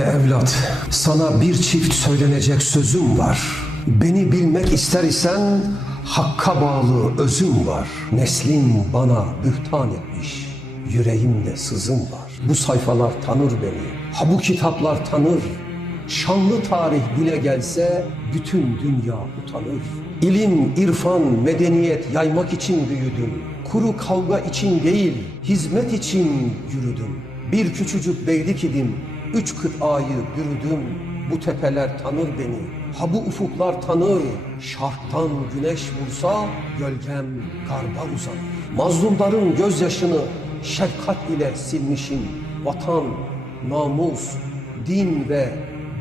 Evlat, sana bir çift söylenecek sözüm var. Beni bilmek ister isen hakka bağlı özüm var. Neslin bana bühtan etmiş, yüreğimde sızım var. Bu sayfalar tanır beni, ha bu kitaplar tanır. Şanlı tarih bile gelse bütün dünya utanır. İlim, irfan, medeniyet yaymak için büyüdüm. Kuru kavga için değil, hizmet için yürüdüm. Bir küçücük beylik idim, üç kıtayı bürüdüm. Bu tepeler tanır beni, ha bu ufuklar tanır. Şarktan güneş vursa gölgem garba uzanır. Mazlumların gözyaşını şefkat ile silmişim. Vatan, namus, din ve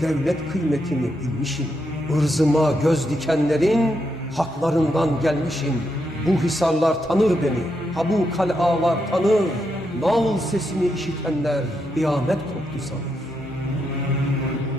devlet kıymetini bilmişim. Irzıma göz dikenlerin haklarından gelmişim. Bu hisarlar tanır beni, ha bu kal'alar tanır. Nal sesini işitenler kıyamet koptu sanır.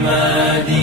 محمد